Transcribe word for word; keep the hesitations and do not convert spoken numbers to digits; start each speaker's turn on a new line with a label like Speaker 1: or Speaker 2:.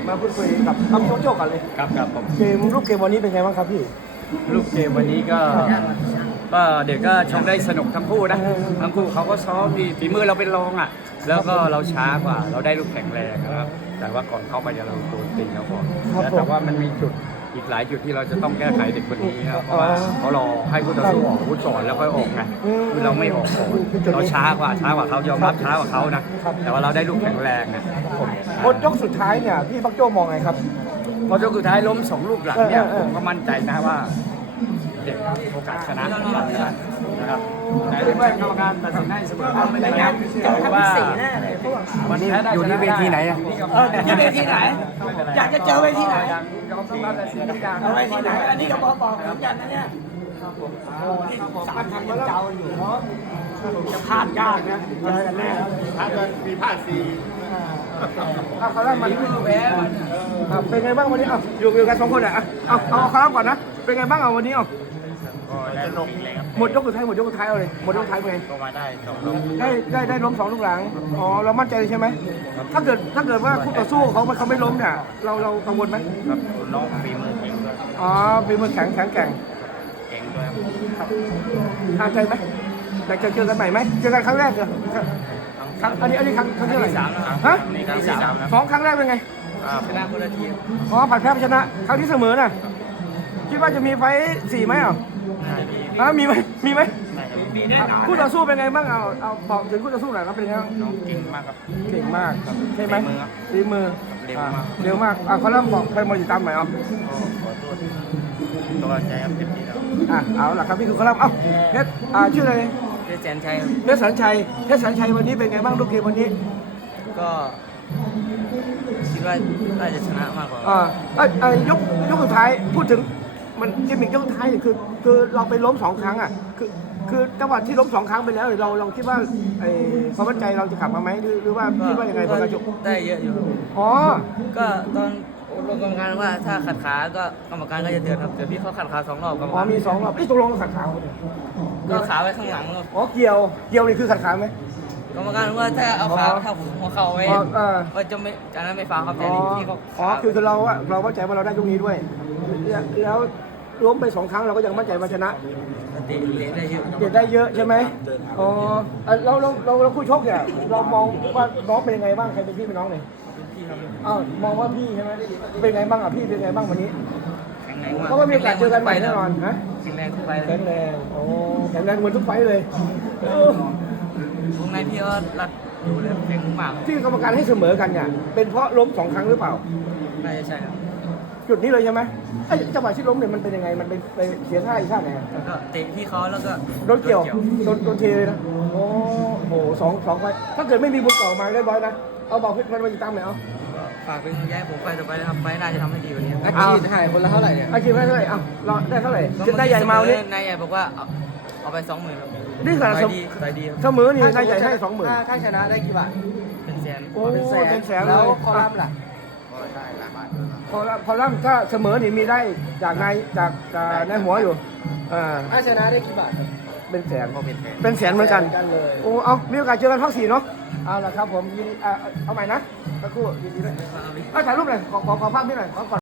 Speaker 1: มาพูดคุยกับน้องโจโจ้ก่อนเลย
Speaker 2: ครับครับผม
Speaker 1: เกมรูปเกมวันนี้เป็นไงบ้างครับพี่
Speaker 2: ลูกเกมวันนี้ก็ก็เด็กก็ชมได้สนุกทั้งคู่นะทั้งคู่เขาก็ซ้อมดีฝีมือเราเป็นรองอ่ะแล้วก็เราช้ากว่าเราได้ลูกแข็งแรงนะครับแต่ว่าก่อนเข้าไปจะเราโดนตีเขาก่อนแล้วแต่ว่ามันมีจุดอีกหลายจุดที่เราจะต้องแก้ไขเด็กคนนี้ครับเพราะว่าเขารอให้ผู้ต่อสู้ออกอาวุธก่อนแล้วค่อยออกไงคือเราไม่ออกก่อนเราช้ากว่าช้ากว่าเขายอมรับช้ากว่าเขานะแต่ว่าเราได้ลูกแข็งแรงนะผม
Speaker 1: หมดยกสุดท้ายเนี่ยพี่บักโจ้มองไงครับ
Speaker 2: พอยกสุดท้ายล้มสองลูกหลังเนี่ย
Speaker 1: เออเอ
Speaker 2: ผ
Speaker 1: อ
Speaker 2: มก็มั่นใจนะว่าเด็กโอกาสชนะนะครับแต่เรื่องกรรมการตัดสินให้เสมอไม่เป็นไรเพราะว่าวันนี้อยู่ที่เวทีไหนอ่ะ
Speaker 3: เออจะเวทีไหน อยากจะเจอเวทีไหน
Speaker 2: ยอมรับตัดสินทุกอย่าง
Speaker 3: เอาเวทีไหน อันนี้ก็บอกบอกเหมือนกันนะเนี่ยโอ้นี่สามพันยังเจ้าอยู่เพราะจะพลาดยากนะเจอกันแน่
Speaker 4: ถ้าเกิดมีพลาดสี่
Speaker 1: เอาคาร่ามันแพ้เป็นไงบ้างวันนี้เอาอยู่อยู่กันสองคนอ่ะเอาเอาคาร่าก่อนนะเป็นไงบ้างเอาวันนี้เอา
Speaker 4: ก็ได้ลงอีกเลยครับ
Speaker 1: หมดยกสุดท้ายหมดยกสุดท้ายเอาเลยหมดยกสุดท้ายเป็นไง
Speaker 4: ก็มาได้สองลง
Speaker 1: ได้ได้ได้ล้มสองลูกหลังอ๋อเรามั่นใจเลยใช่ไหมถ้าเกิดถ้าเกิดว่าคู่ต่อสู้เขาเขาไม่ล้มเนี่ยเราเรากังวลไหม
Speaker 4: ครับน้องฝีมือเก่งด้วย
Speaker 1: อ๋อเป็นมือแข็งแข็งแกร่ง
Speaker 4: เก่งด้วยครับ
Speaker 1: ทางใจไหมอยากจะเจอกันใหม่ไหมเจอกันครั้งแรกเหรอครั้งอันนี้อันนี้ครั้งครั้งที่เท่าไหร่ฮะ
Speaker 4: นี่ครั้งที่สามแล้ว
Speaker 1: สองครั้งแรกเป็นไง
Speaker 4: ชนะคนละที
Speaker 1: อ๋อผัดแพ้ชนะครั้งที่เสมอน่ะคิดว่าจะมีไฟสี่ไหมอ่ะอ่ะมีไหมมีไหม
Speaker 3: มีแน่นอน
Speaker 1: คู่ต่อสู้เป็นไงบ้างเอาเอาบอกถึงคู่ต่อสู้หน่อยครับเป็นไงบ้าง
Speaker 4: น้องเก่งมากครับ
Speaker 1: เก่งมากใช่ไหม
Speaker 4: ฝีมือครับ
Speaker 1: ฝีมือ
Speaker 4: เร็วมาก
Speaker 1: อ่ะเร็วมากอ่ะเขาเริ่มบอกใครมาติดตามหน่อยเอา
Speaker 4: ก็ขอโทษตัวใจครับเต็มที่แล้ว
Speaker 1: อ่ะเอาล่ะครับพี่คือเขาเริ่มเอ้าเพชรอ่าชื่ออะไร
Speaker 3: เจแสนชัย
Speaker 1: เพชรสัญชัยเพชรสัญชัยวันนี้เป็นไงบ้างลูกเกมวันนี้
Speaker 3: ก็คิดว่าน่าจะชนะมากกว่า
Speaker 1: อ่าเอ้ยเอ้ยยกยกสุดท้ายพูดถึงมันเกมอีกยกสุดท้ายเนี่ยคือคือเราไปล้มสองครั้งอ่ะคือคือจังหวะที่ล้มสองครั้งไปแล้วเนี่ยเราเราคิดว่าไอ้ความมั่นใจเราจะกลับมาไหมหรือหรือว่าคิดว่ายังไงผลการชก
Speaker 3: ได้เยอะอยู่ครับ
Speaker 1: อ๋อ
Speaker 3: ก็ตอนลงกรรมการว่าถ้าขัดขาก็กรรมการก็จะเตือนครับแต่พี่เขาขัดขาสองรอบกรรม
Speaker 1: อ๋อ
Speaker 3: การ
Speaker 1: มีสองรอบไอ้ยตกลงเราขัดขาเขาเนี่ย
Speaker 3: ก็ขาไว้ข้างหลังครับ
Speaker 1: อ๋อเกี่ยวเกี่ยวนี่คือขัดขาไหม
Speaker 3: กรรมการว่าถ้าเอาขาถ้าหัวเข่าไว้
Speaker 1: อ๋อเออ
Speaker 3: ว่าจะไม่อันนั้นไม่ฟาวครับแต่
Speaker 1: อ๋อ
Speaker 3: นี่พี่เขา
Speaker 1: อ๋อคือคือเราอะเรามั่นใจว่าเราได้ยกนี้ด้วยแล้วแล้วล้มไปสองครั้งเราก็ยังมั่นใจว่าชนะ
Speaker 3: เตะเตะได้เยอะ
Speaker 1: เก็บได้เยอะใช่ไหมอ๋อเอ่อเราเราเราเราคู่ชกเนี่ยเรามองว่าน้องเป็นยังไงบ้างใครเป็นพี่เป็นน้องเนี่ย
Speaker 3: พี่ครับ
Speaker 1: อ้าวมองว่าพี่ใช่ไหมเป็นไงบ้างอ่ะพี่เป็นไงบ้างวันนี้
Speaker 3: แข็งแรงมาก
Speaker 1: เพราะว่ามีโอกาสเจอกันใหม่แน่นอนฮะ
Speaker 3: แข็งแรงทุกไฟเล
Speaker 1: แข็
Speaker 3: ย
Speaker 1: งแรงโอ้แข็งแรงเหมือนทุกไฟต์เลยเออ
Speaker 3: วงในพี่ก็รัดอยู่เลยแข็งมาก
Speaker 1: ที่กรรมการให้เสมอกันเนี่ยเป็นเพราะล้มสองครั้งหรือเปล่า
Speaker 3: น่าจะใช่ครับ
Speaker 1: จุดนี้เลยใช่ไหมไอ้จังหวะที่ล้มเนี่ยมันเป็นยังไงมันเป็นไปเสียท่าอีกท่าไหนอะ
Speaker 3: แล้วก็เตะพี่เขาแล้วก็
Speaker 1: โดนเกี่ยวโดนโดนเทเลยนะโอ้โหสองสองไฟต์ถ้าเกิดไม่มีบุญเก่ามาเรียบร้อยนะเอาบอกเพชรมันมาติดตามหน่อยเอา
Speaker 3: ก็ฝากเป็นกำลังใจให้ผมไปต่อไปนะครับไปน่าจะทำให้ดีกว่านี้
Speaker 1: อาชีพให้คนละเท่าไหร่เนี่ยอาชีพให้เท่าไหร่เอ้าเราได้เท่าไหร่ได้ใหญ่มาวันนี้
Speaker 3: นายใหญ่บอกว่าเอาเอาไปสองหมื่นครับ
Speaker 1: นี่ขนาด
Speaker 3: ไป
Speaker 1: เสม
Speaker 3: ดีไปดีครับ
Speaker 1: เสมอนี่นายใหญ่ให้สองหมื่น
Speaker 5: ถ้าชนะได้กี่บาท
Speaker 3: เป็นแสน
Speaker 1: โอ้เป็นแสนเป็นแสนเล
Speaker 5: แล้ว
Speaker 1: ย
Speaker 5: คอลัมน์ล่ะ
Speaker 4: ก็ได้หลายบาท
Speaker 1: พอละพอล่ำถ้าเสมอนี่มีได้จากนายจากจากนายหัวอยู่อ่า
Speaker 5: ถ้าชนะได้กี่บาท
Speaker 1: เป็นแสน
Speaker 4: ก็เป็นแฟน
Speaker 1: เป็นแสนเหมือนกัน
Speaker 5: กันเลย
Speaker 1: โอ้เอามีโอกาสเจอกันภาคสี่เนาะเอาละครับผมยินดีอ่าเอาใหม่นะสักครู่ยินดีด้วยเอาถ่ายรูปหน่อยขอขอขอภาพนิดหน่อยขอก่อน